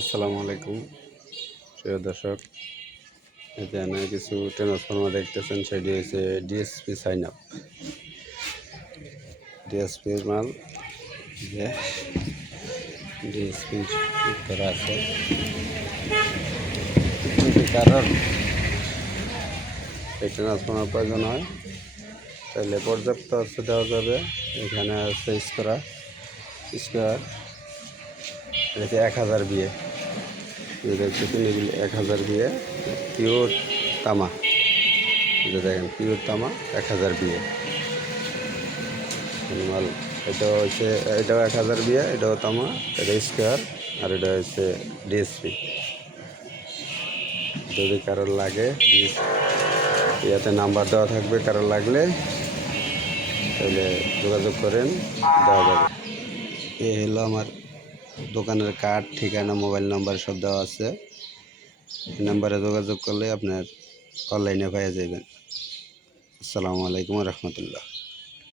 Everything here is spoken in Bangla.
আসসালামু আলাইকুম প্রিয় দর্শক। এখানে কিছু ট্রান্সফর্মার দেখতেছেন, সেটি হচ্ছে ডিএসপি সাইন আপ। ডিএসপির মাল যে ডিএসপি করা আছে, কারণ এই ট্রান্সফর্মার প্রয়োজন হয় তাহলে পর্যাপ্ত অর্থ দেওয়া যাবে। এখানে আছে স্কোয়ার এটা 1000 বিয়ে, দেখতেছেন এগুলি 1000 বিয়ে পিওর তামা। এটা দেখেন পিওর তামা 1000 বিয়ে মাল। এটা হচ্ছে এটাও 1000 বিয়ে, এটাও তামা, এটা স্কোয়ার, আর এটা হচ্ছে ডিএসপি। যদি কারোর লাগে ইয়াতে নাম্বার দেওয়া থাকবে, কারোর লাগলে তাহলে যোগাযোগ করেন, দেওয়া যাবে। এই হলো আমার দোকানের কার্ড, ঠিকানা, মোবাইল নাম্বার সব দেওয়া আছে। এই নাম্বারে যোগাযোগ করলে আপনার অনলাইনে পেয়ে যাবেন। আসসালামু আলাইকুম রহমতুল্লাহ।